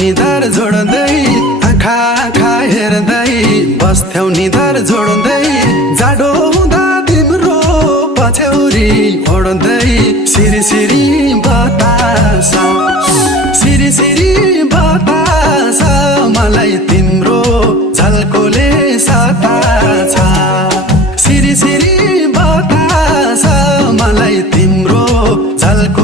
निधार जोड्दै आँखा आँखा हेर्दै बस्थ्यौ निधार जोड्दै जाडो हुँदा तिम्रो पछ्यौरी ओड्दै सिरी सिरी बतास सिरी सिरी बतास मलाई तिम्रो झल्कोले सताछ सिरी सिरी बतास मलाई तिम्रो झल्को